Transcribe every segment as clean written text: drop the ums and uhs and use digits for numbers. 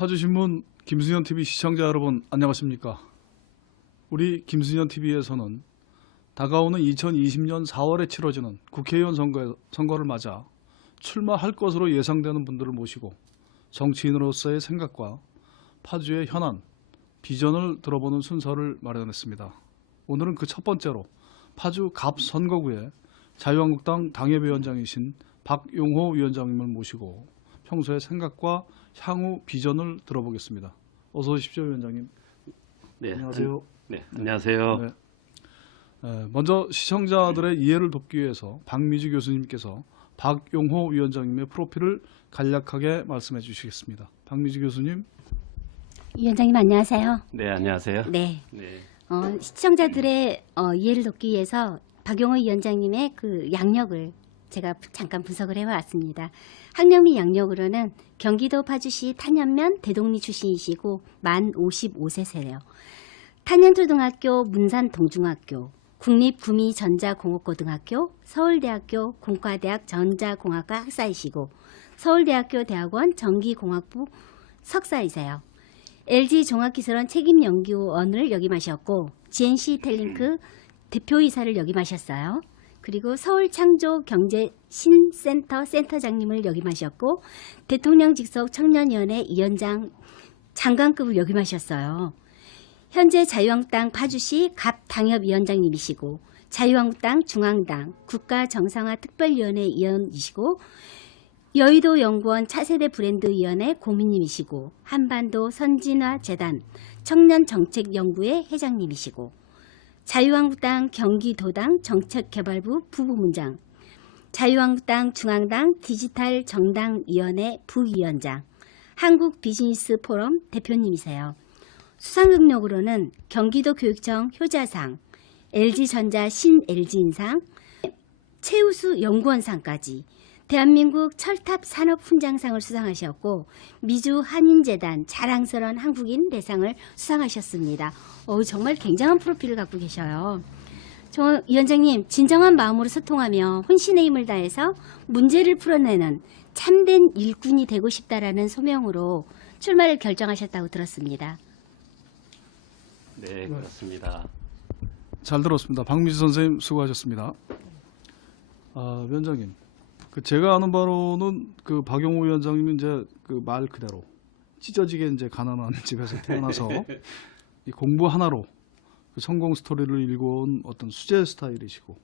파주신문 김수현TV 시청자 여러분 안녕하십니까. 우리 김수현TV에서는 다가오는 2020년 4월에 치러지는 국회의원 선거를 맞아 출마할 것으로 예상되는 분들을 모시고 정치인으로서의 생각과 파주의 현안, 비전을 들어보는 순서를 마련했습니다. 오늘은 그 첫 번째로 파주 갑 선거구의 자유한국당 당협위원장이신 박용호 위원장님을 모시고 평소의 생각과 향후 비전을 들어보겠습니다. 어서 오십시오, 위원장님. 네, 안녕하세요. 네, 안녕하세요. 네. 먼저 시청자들의 이해를 돕기 위해서 박미주 교수님께서 박용호 위원장님의 프로필을 간략하게 말씀해 주시겠습니다. 박미주 교수님. 위원장님 안녕하세요. 네, 안녕하세요. 네. 네, 시청자들의 이해를 돕기 위해서 박용호 위원장님의 그 양력을 제가 잠깐 분석을 해왔습니다. 학력 및 양력으로는 경기도 파주시 탄현면 대동리 출신이시고 만 55세세요. 탄현초등학교, 문산동중학교, 국립구미전자공업고등학교, 서울대학교 공과대학 전자공학과 학사이시고 서울대학교 대학원 전기공학부 석사이세요. LG종합기술원 책임연구원을 역임하셨고 GNC텔링크 대표이사를 역임하셨어요. 그리고 서울창조경제신센터 센터장님을 역임하셨고 대통령 직속 청년위원회 위원장 장관급을 역임하셨어요. 현재 자유한국당 파주시 갑 당협위원장님이시고 자유한국당 중앙당 국가정상화특별위원회 위원이시고 여의도연구원 차세대 브랜드위원회 고문님이시고 한반도 선진화재단 청년정책연구회 회장님이시고 자유한국당 경기도당 정책개발부 부부문장, 자유한국당 중앙당 디지털정당위원회 부위원장, 한국비즈니스포럼 대표님이세요. 수상경력으로는 경기도교육청 효자상, LG전자 신LG인상, 최우수 연구원상까지 대한민국 철탑 산업훈장상을 수상하셨고 미주 한인재단 자랑스러운 한국인 대상을 수상하셨습니다. 정말 굉장한 프로필을 갖고 계셔요. 위원장님, 진정한 마음으로 소통하며 혼신의 힘을 다해서 문제를 풀어내는 참된 일꾼이 되고 싶다라는 소명으로 출마를 결정하셨다고 들었습니다. 네, 그렇습니다. 잘 들었습니다. 박미주 선생님 수고하셨습니다. 위원장님, 제가 아는 바로는 그 박용호 위원장님은 이제 그 말 그대로 찢어지게 이제 가난한 집에서 태어나서 이 공부 하나로 그 성공 스토리를 읽어온 어떤 수재 스타일이시고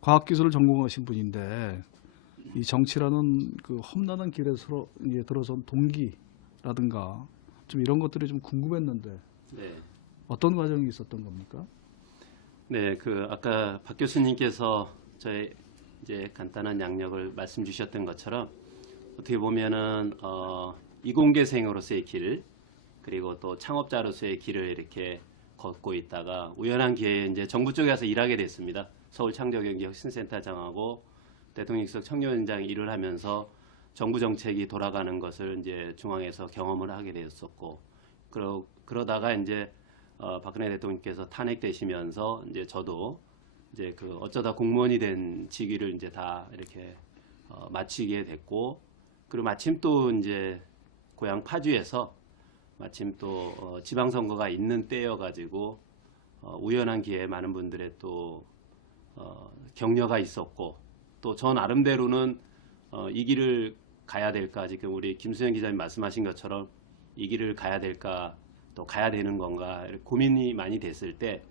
과학기술을 전공하신 분인데 이 정치라는 그 험난한 길에 들어선 동기라든가 좀 이런 것들이 좀 궁금했는데 네, 어떤 과정이 있었던 겁니까? 네, 아까 박 교수님께서 저의 이제 간단한 양력을 말씀 주셨던 것처럼 어떻게 보면은 이공계생으로서의 길 그리고 또 창업자로서의 길을 이렇게 걷고 있다가 우연한 기회에 이제 정부 쪽에 가서 일하게 됐습니다. 서울창조경제혁신센터장하고 대통령직 청년위원장 일을 하면서 정부 정책이 돌아가는 것을 이제 중앙에서 경험을 하게 되었었고 그러다가 이제 박근혜 대통령께서 탄핵되시면서 이제 저도 이제 어쩌다 공무원이 된 직위를 이제 다 이렇게 마치게 됐고 그리고 마침 또 이제 고향 파주에서 마침 또 지방선거가 있는 때여가지고 우연한 기회에 많은 분들의 또 격려가 있었고 또 저 나름대로는 이 길을 가야 될까 지금 우리 김수현 기자님 말씀하신 것처럼 이 길을 가야 될까 또 가야 되는 건가 고민이 많이 됐을 때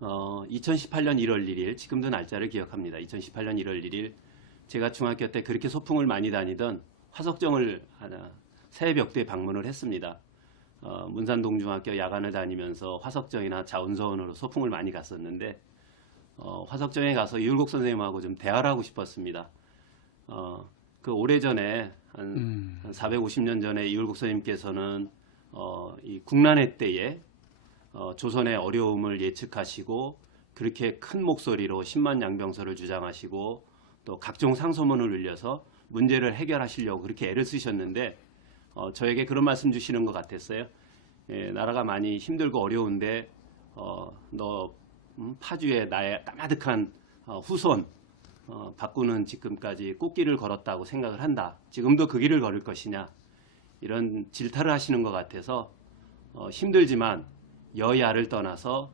2018년 1월 1일 지금도 날짜를 기억합니다. 2018년 1월 1일 제가 중학교 때 그렇게 소풍을 많이 다니던 화석정을 새벽대 방문을 했습니다. 문산동중학교 야간을 다니면서 화석정이나 자운서원으로 소풍을 많이 갔었는데 화석정에 가서 이율곡 선생님하고 좀 대화를 하고 싶었습니다. 그 오래전에 한 450년 전에 이율곡 선생님께서는 이 국난의 때에 조선의 어려움을 예측하시고 그렇게 큰 목소리로 10만 양병설을 주장하시고 또 각종 상소문을 울려서 문제를 해결하시려고 그렇게 애를 쓰셨는데 저에게 그런 말씀 주시는 것 같았어요. 나라가 많이 힘들고 어려운데 너 파주에 나의 까마득한 후손 바꾸는 지금까지 꽃길을 걸었다고 생각을 한다. 지금도 그 길을 걸을 것이냐. 이런 질타를 하시는 것 같아서 힘들지만 여야를 떠나서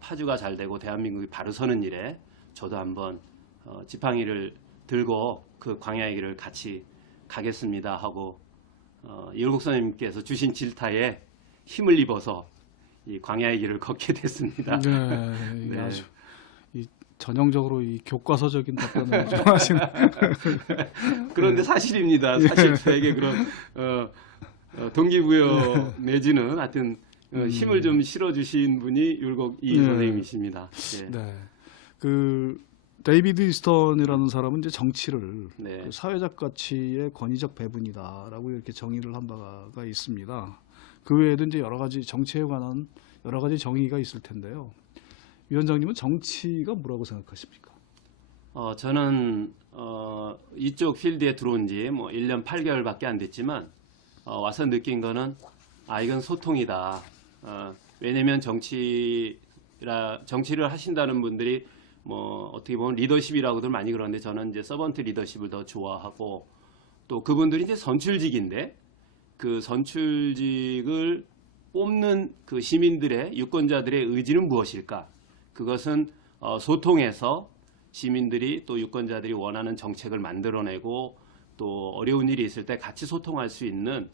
파주가 잘 되고 대한민국이 바로 서는 일에 저도 한번 지팡이를 들고 그 광야의 길을 같이 가겠습니다 하고 이율국 선생님께서 주신 질타에 힘을 입어서 이 광야의 길을 걷게 됐습니다. 네, 이게 네. 아주 이 전형적으로 이 교과서적인 답변을 좀 하시는. 그런데 사실입니다. 사실 저에게 그런 동기부여 내지는 하여튼 힘을 좀 실어주신 분이 율곡 이 네. 선생님이십니다. 예. 네, 그 데이비드 이스턴이라는 사람은 이제 정치를 네. 그 사회적 가치의 권위적 배분이다라고 이렇게 정의를 한 바가 있습니다. 그 외에도 이제 여러 가지 정치에 관한 여러 가지 정의가 있을 텐데요. 위원장님은 정치가 뭐라고 생각하십니까? 저는 이쪽 필드에 들어온 지 뭐 1년 8개월밖에 안 됐지만 와서 느낀 거는 이건 소통이다. 왜냐면 정치를 하신다는 분들이 뭐 어떻게 보면 리더십이라고들 많이 그러는데 저는 이제 서번트 리더십을 더 좋아하고 또 그분들이 이제 선출직인데 그 선출직을 뽑는 그 시민들의 유권자들의 의지는 무엇일까? 그것은 소통해서 시민들이 또 유권자들이 원하는 정책을 만들어내고 또 어려운 일이 있을 때 같이 소통할 수 있는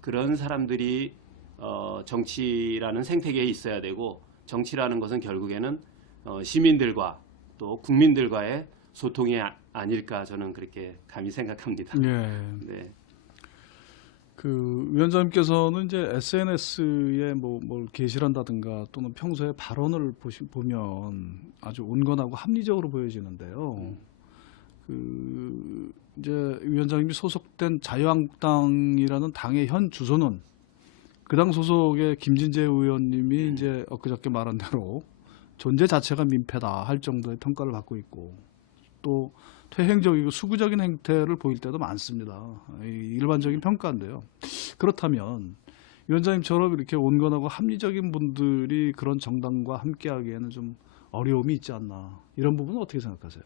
그런 사람들이 정치라는 생태계에 있어야 되고 정치라는 것은 결국에는 시민들과 또 국민들과의 소통이 아닐까 저는 그렇게 감히 생각합니다. 네. 네. 그 위원장님께서는 이제 SNS에 뭘 게시를 한다든가 또는 평소에 발언을 보면 아주 온건하고 합리적으로 보여지는데요. 그 이제 위원장님이 소속된 자유한국당이라는 당의 현 주소는 그 당 소속의 김진재 의원님이 이제 엊그저께 말한 대로 존재 자체가 민폐다 할 정도의 평가를 받고 있고 또 퇴행적이고 수구적인 행태를 보일 때도 많습니다. 일반적인 평가인데요. 그렇다면 위원장님처럼 이렇게 온건하고 합리적인 분들이 그런 정당과 함께하기에는 좀 어려움이 있지 않나 이런 부분은 어떻게 생각하세요?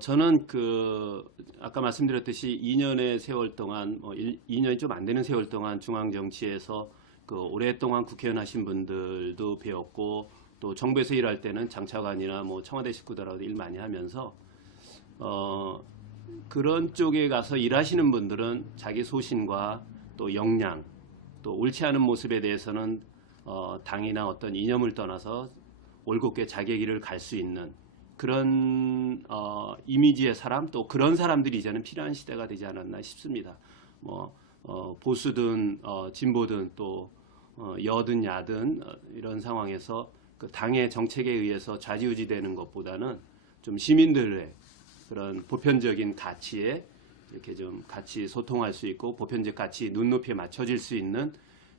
저는 아까 말씀드렸듯이 2년의 세월 동안 2년이 좀 안 되는 세월 동안 중앙 정치에서 오랫동안 국회의원 하신 분들도 배웠고 또 정부에서 일할 때는 장차관이나 뭐 청와대 식구들하고도 일 많이 하면서 그런 쪽에 가서 일하시는 분들은 자기 소신과 또 역량 또 옳지 않은 모습에 대해서는 당이나 어떤 이념을 떠나서 올곧게 자기의 길을 갈 수 있는 그런 이미지의 사람 또 그런 사람들이 이제는 필요한 시대가 되지 않았나 싶습니다. 보수든 진보든 또 여든 야든 이런 상황에서 그 당의 정책에 의해서 좌지우지되는 것보다는 좀 시민들의 그런 보편적인 가치에 이렇게 좀 같이 소통할 수 있고 보편적 가치 눈높이에 맞춰질 수 있는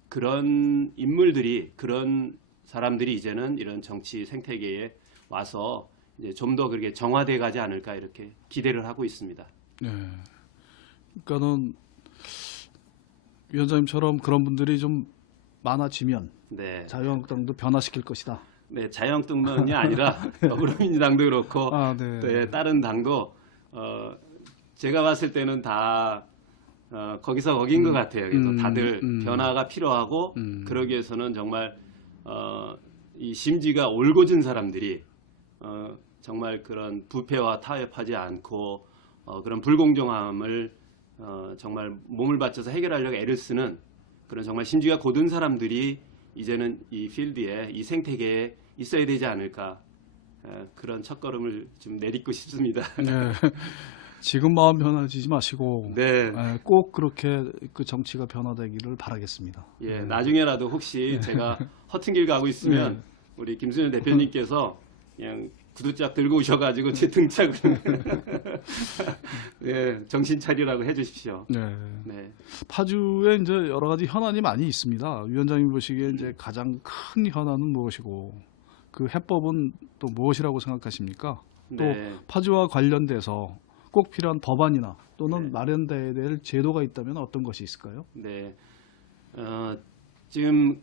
그런 인물들이 그런 사람들이 이제는 이런 정치 생태계에 와서 이제 좀 더 그렇게 정화돼 가지 않을까 이렇게 기대를 하고 있습니다. 네. 그러니까는 위원장님처럼 그런 분들이 좀 많아지면 네, 자유한국당도 변화시킬 것이다. 네 자유한국당만이 아니라 더불어민주당도 그렇고 네. 또 다른 당도 제가 봤을 때는 다 거기서 거긴 것 같아요. 그래서 다들 변화가 필요하고 그러기 위해서는 정말 이 심지가 올곧은 사람들이 정말 그런 부패와 타협하지 않고 그런 불공정함을 정말 몸을 바쳐서 해결하려고 애를 쓰는 그런 정말 심지가 곧은 사람들이 이제는 이 필드에 이 생태계에 있어야 되지 않을까 그런 첫걸음을 좀 내딛고 싶습니다. 네. 지금 마음 변화지지 마시고 네. 꼭 그렇게 그 정치가 변화되기를 바라겠습니다. 예, 나중에라도 혹시 제가 허튼 길 가고 있으면 우리 김순현 대표님께서 그냥 구두짝 들고 오셔가지고 제 등짝을 예, 정신 차리라고 해주십시오. 네. 네. 파주에 이제 여러 가지 현안이 많이 있습니다. 위원장님 보시기에 이제 가장 큰 현안은 무엇이고 그 해법은 또 무엇이라고 생각하십니까? 또 네. 파주와 관련돼서 꼭 필요한 법안이나 또는 네. 마련돼야 될 제도가 있다면 어떤 것이 있을까요? 네. 지금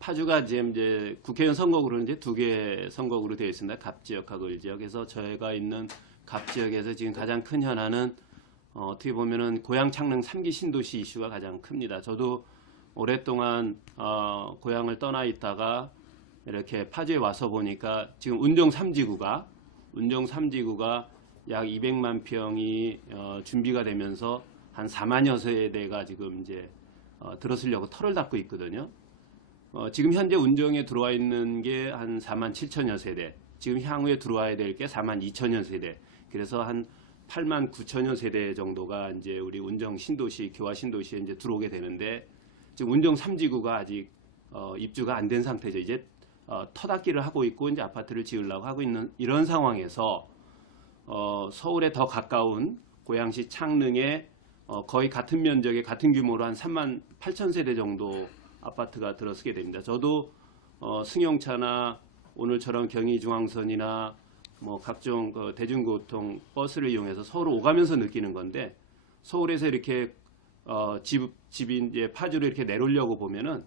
파주가 이제 국회의원 선거구로는 이제 2개 선거구로 되어 있습니다. 갑 지역하고 을 지역에서 저희가 있는 갑 지역에서 지금 가장 큰 현안은 어떻게 보면은 고향 창릉 3기 신도시 이슈가 가장 큽니다. 저도 오랫동안 고향을 떠나 있다가 이렇게 파주에 와서 보니까 지금 운정 3지구가 약 200만 평이 준비가 되면서 한 4만여 세대가 지금 이제 들어서려고 털을 닦고 있거든요. 지금 현재 운정에 들어와 있는 게 한 4만 7천여 세대, 지금 향후에 들어와야 될 게 4만 2천여 세대, 그래서 한 8만 9천여 세대 정도가 이제 우리 운정 신도시, 교화 신도시에 이제 들어오게 되는데, 지금 운정 3지구가 아직 입주가 안 된 상태죠. 이제 터닫기를 하고 있고 이제 아파트를 지으려고 하고 있는 이런 상황에서 서울에 더 가까운 고양시 창릉에 거의 같은 면적의 같은 규모로 한 3만 8천 세대 정도 아파트가 들어서게 됩니다. 저도 승용차나 오늘처럼 경의중앙선이나 뭐 각종 대중교통 버스를 이용해서 서울을 오가면서 느끼는 건데, 서울에서 이렇게 집인 이제 파주로 이렇게 내려오려고 보면은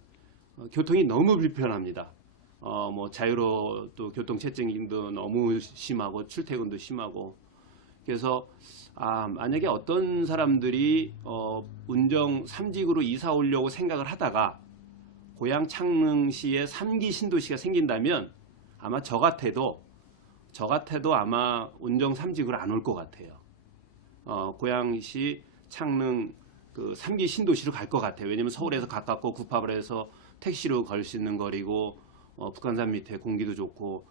교통이 너무 불편합니다. 뭐 자유로 또 교통 체증도 너무 심하고 출퇴근도 심하고, 그래서 만약에 어떤 사람들이 운정 3지구로 이사 오려고 생각을 하다가 고향 창릉시에 3기 신도시가 생긴다면 아마 저 같아도 아마 운정 3지구를 안 올 것 같아요. 고양시 창릉 그 3기 신도시로 갈 것 같아요. 왜냐면 서울에서 가깝고 구파발 해서 택시로 갈 수 있는 거리고 북한산 밑에 공기도 좋고,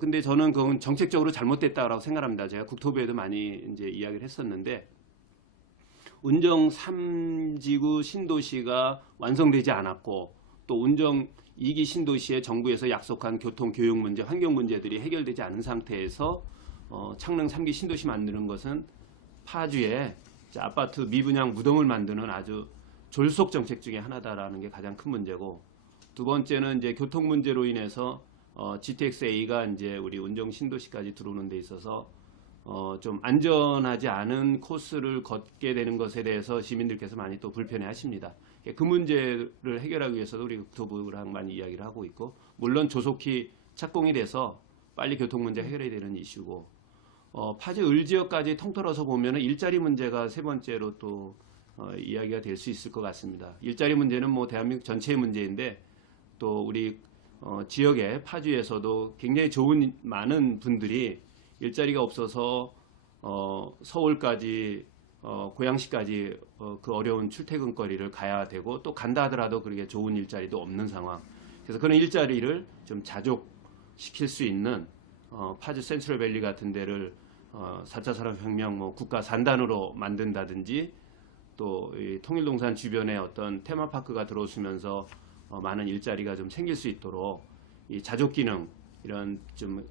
근데 저는 그건 정책적으로 잘못됐다고 생각합니다. 제가 국토부에도 많이 이제 이야기를 했었는데, 운정 3지구 신도시가 완성되지 않았고, 또 운정 2기 신도시에 정부에서 약속한 교통, 교육 문제, 환경 문제들이 해결되지 않은 상태에서 창릉 3기 신도시 만드는 것은 파주에 아파트 미분양 무덤을 만드는 아주 졸속 정책 중에 하나다라는 게 가장 큰 문제고, 두 번째는 이제 교통 문제로 인해서 GTX-A가 이제 우리 운정 신도시까지 들어오는 데 있어서 좀 안전하지 않은 코스를 걷게 되는 것에 대해서 시민들께서 많이 또 불편해하십니다. 그 문제를 해결하기 위해서도 우리 국토부랑 많이 이야기를 하고 있고, 물론 조속히 착공이 돼서 빨리 교통 문제 해결해야 되는 이슈고, 파주 을 지역까지 통틀어서 보면은 일자리 문제가 세 번째로 또 이야기가 될 수 있을 것 같습니다. 일자리 문제는 뭐 대한민국 전체의 문제인데, 또 우리 지역의 파주에서도 굉장히 좋은 많은 분들이 일자리가 없어서 서울까지 고양시까지 그 어려운 출퇴근 거리를 가야 되고, 또 간다 하더라도 그렇게 좋은 일자리도 없는 상황. 그래서 그런 일자리를 좀 자족시킬 수 있는 파주 센트럴밸리 같은 데를 4차 산업혁명 뭐 국가 산단으로 만든다든지, 또 이 통일동산 주변에 어떤 테마파크가 들어오면서 많은 일자리가 좀 생길 수 있도록 이 자족 기능, 이런 좀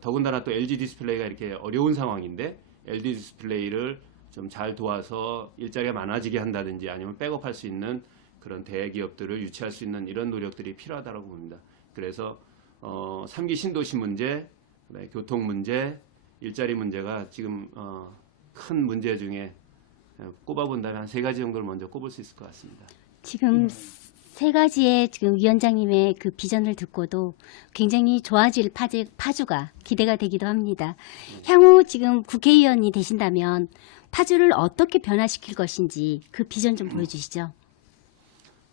더군다나 또 LG 디스플레이가 이렇게 어려운 상황인데 LG 디스플레이를 좀 잘 도와서 일자리가 많아지게 한다든지, 아니면 백업할 수 있는 그런 대기업들을 유치할 수 있는 이런 노력들이 필요하다고 봅니다. 그래서 3기 신도시 문제, 교통 문제, 일자리 문제가 지금 큰 문제 중에 꼽아본다면 한 3가지 정도를 먼저 꼽을 수 있을 것 같습니다. 지금 세 가지의 지금 위원장님의 그 비전을 듣고도 굉장히 좋아질 파주가 기대가 되기도 합니다. 향후 지금 국회의원이 되신다면 파주를 어떻게 변화시킬 것인지 그 비전 좀 보여주시죠.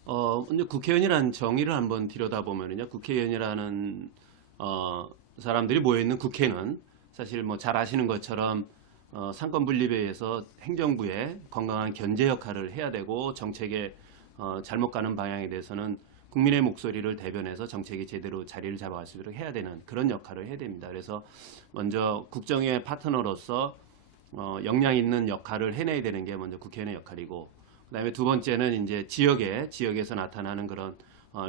먼저 국회의원이라는 정의를 한번 들여다보면요, 국회의원이라는 사람들이 모여있는 국회는 사실 뭐 잘 아시는 것처럼 상권 분립에 의해서 행정부의 건강한 견제 역할을 해야 되고, 정책의 잘못 가는 방향에 대해서는 국민의 목소리를 대변해서 정책이 제대로 자리를 잡아갈 수 있도록 해야 되는 그런 역할을 해야 됩니다. 그래서 먼저 국정의 파트너로서 역량 있는 역할을 해내야 되는 게 먼저 국회의원의 역할이고, 그다음에 두 번째는 이제 지역에서 나타나는 그런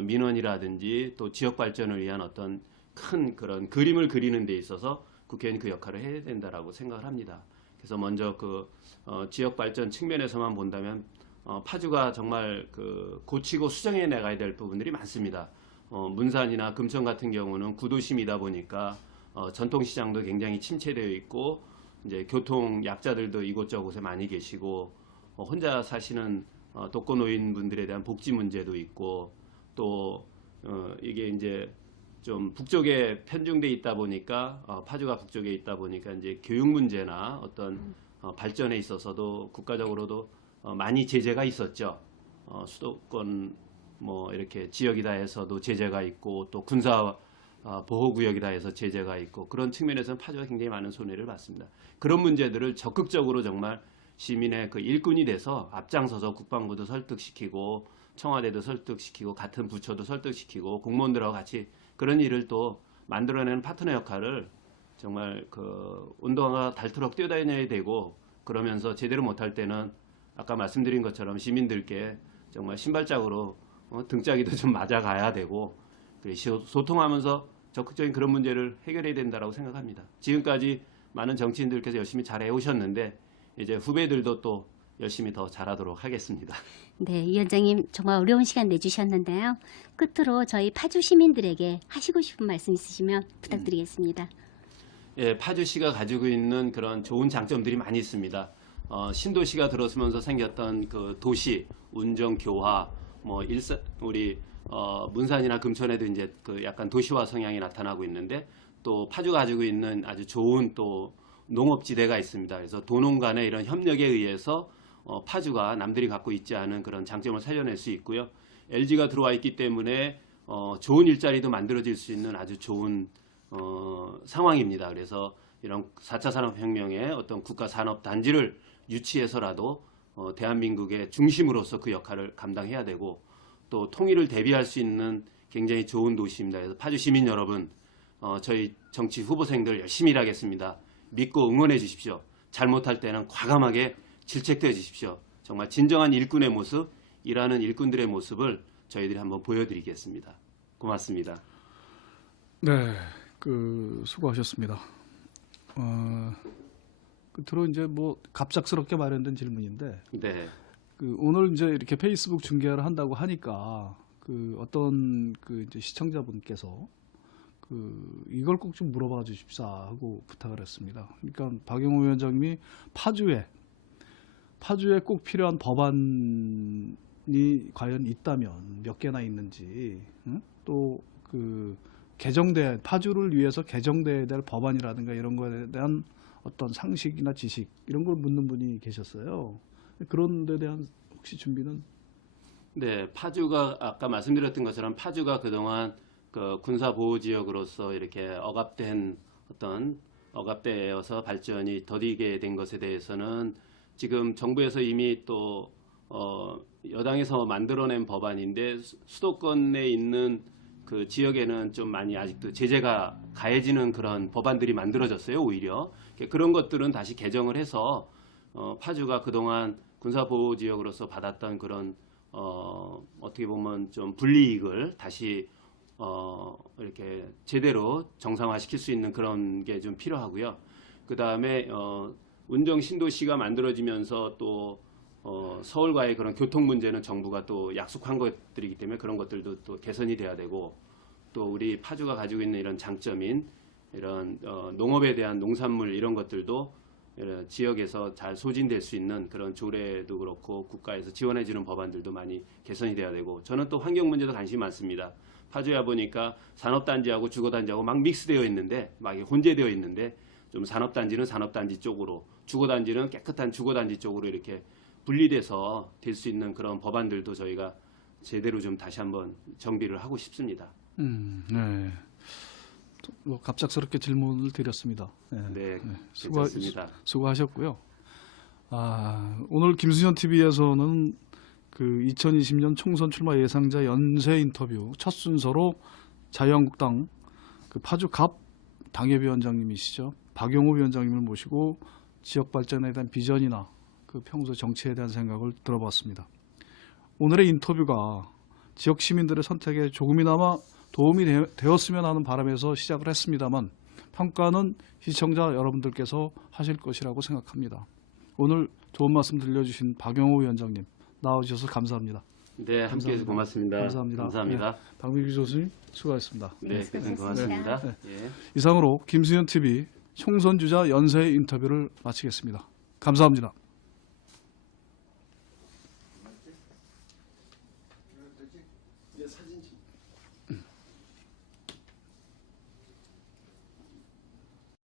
민원이라든지 또 지역 발전을 위한 어떤 큰 그런 그림을 그리는 데 있어서 국회의원이 그 역할을 해야 된다라고 생각을 합니다. 그래서 먼저 그 지역 발전 측면에서만 본다면 파주가 정말 그 고치고 수정해 나가야 될 부분들이 많습니다. 문산이나 금천 같은 경우는 구도심이다 보니까 전통시장도 굉장히 침체되어 있고, 이제 교통 약자들도 이곳저곳에 많이 계시고, 혼자 사시는 독거노인분들에 대한 복지 문제도 있고, 또 이게 이제 좀 북쪽에 편중돼 있다 보니까 파주가 북쪽에 있다 보니까 이제 교육 문제나 어떤 발전에 있어서도 국가적으로도 많이 제재가 있었죠. 수도권 뭐 이렇게 지역이다 해서도 제재가 있고 또 군사 보호구역이다 해서 제재가 있고 그런 측면에서는 파주가 굉장히 많은 손해를 봤습니다. 그런 문제들을 적극적으로 정말 시민의 그 일꾼이 돼서 앞장서서 국방부도 설득시키고 청와대도 설득시키고 같은 부처도 설득시키고 공무원들하고 같이 그런 일을 또 만들어내는 파트너 역할을 정말 그 운동화가 닳도록 뛰어다녀야 되고 그러면서 제대로 못할 때는 아까 말씀드린 것처럼 시민들께 정말 신발짝으로 등짝이도 좀 맞아가야 되고 소통하면서 적극적인 그런 문제를 해결해야 된다고 생각합니다. 지금까지 많은 정치인들께서 열심히 잘 해오셨는데 이제 후배들도 또 열심히 더 잘하도록 하겠습니다. 네, 위원장님 정말 어려운 시간 내주셨는데요. 끝으로 저희 파주 시민들에게 하시고 싶은 말씀 있으시면 부탁드리겠습니다. 예, 파주시가 가지고 있는 그런 좋은 장점들이 많이 있습니다. 신도시가 들어서면서 생겼던 그 도시, 운정, 교화, 뭐 우리 문산이나 금천에도 이제 그 약간 도시화 성향이 나타나고 있는데 또 파주가 가지고 있는 아주 좋은 또 농업지대가 있습니다. 그래서 도농 간의 이런 협력에 의해서 파주가 남들이 갖고 있지 않은 그런 장점을 살려낼 수 있고요. LG가 들어와 있기 때문에 좋은 일자리도 만들어질 수 있는 아주 좋은 상황입니다. 그래서 이런 4차 산업혁명의 어떤 국가산업단지를 유치해서라도 대한민국의 중심으로서 그 역할을 감당해야 되고 또 통일을 대비할 수 있는 굉장히 좋은 도시입니다. 그래서 파주 시민 여러분, 저희 정치 후보생들 열심히 일하겠습니다. 믿고 응원해 주십시오. 잘못할 때는 과감하게 질책해 주십시오. 정말 진정한 일꾼의 모습, 일하는 일꾼들의 모습을 저희들이 한번 보여드리겠습니다. 고맙습니다. 네, 수고하셨습니다. 끝으로 이제 뭐 갑작스럽게 마련된 질문인데, 네. 오늘 이제 이렇게 페이스북 중계를 한다고 하니까 어떤 이제 시청자분께서 이걸 꼭 좀 물어봐 주십사 하고 부탁을 했습니다. 그러니까 박영호 위원장님이 파주에 꼭 필요한 법안이 과연 있다면 몇 개나 있는지, 또 파주를 위해서 개정돼야 될 법안이라든가 이런 거에 대한 어떤 상식이나 지식 이런 걸 묻는 분이 계셨어요. 그런 데 대한 혹시 준비는? 네, 파주가 아까 말씀드렸던 것처럼 파주가 그동안 그 군사보호지역으로서 이렇게 억압되어서 발전이 더디게 된 것에 대해서는 지금 정부에서 이미 또 여당에서 만들어낸 법안인데 수도권에 있는 그 지역에는 좀 많이 아직도 제재가 가해지는 그런 법안들이 만들어졌어요. 오히려 그런 것들은 다시 개정을 해서 파주가 그동안 군사보호지역으로서 받았던 그런 어떻게 보면 좀 불이익을 다시 이렇게 제대로 정상화시킬 수 있는 그런 게 좀 필요하고요. 그 다음에 운정 신도시가 만들어지면서 또 서울과의 그런 교통 문제는 정부가 또 약속한 것들이기 때문에 그런 것들도 또 개선이 돼야 되고 또 우리 파주가 가지고 있는 이런 장점인 이런 농업에 대한 농산물 이런 것들도 지역에서 잘 소진될 수 있는 그런 조례도 그렇고 국가에서 지원해주는 법안들도 많이 개선이 돼야 되고 저는 또 환경 문제도 관심이 많습니다. 파주에 보니까 산업단지하고 주거단지하고 막 믹스되어 있는데 막 혼재되어 있는데 좀 산업단지는 산업단지 쪽으로 주거단지는 깨끗한 주거단지 쪽으로 이렇게 분리돼서 될 수 있는 그런 법안들도 저희가 제대로 좀 다시 한번 정비를 하고 싶습니다. 네. 뭐 갑작스럽게 질문을 드렸습니다. 네, 괜찮습니다. 수고하셨고요. 오늘 김수현 TV에서는 2020년 총선 출마 예상자 연쇄 인터뷰 첫 순서로 자유한국당 파주 갑 당협위원장님이시죠. 박영호 위원장님을 모시고 지역 발전에 대한 비전이나 평소 정치에 대한 생각을 들어봤습니다. 오늘의 인터뷰가 지역 시민들의 선택에 조금이나마 도움이 되었으면 하는 바람에서 시작을 했습니다만 평가는 시청자 여러분들께서 하실 것이라고 생각합니다. 오늘 좋은 말씀 들려주신 박영호 위원장님 나와주셔서 감사합니다. 네, 함께해서 고맙습니다. 감사합니다. 네, 박민규 교수님 수고하셨습니다. 네, 고맙습니다. 네. 예. 이상으로 김수현 TV 총선 주자 연쇄 인터뷰를 마치겠습니다. 감사합니다.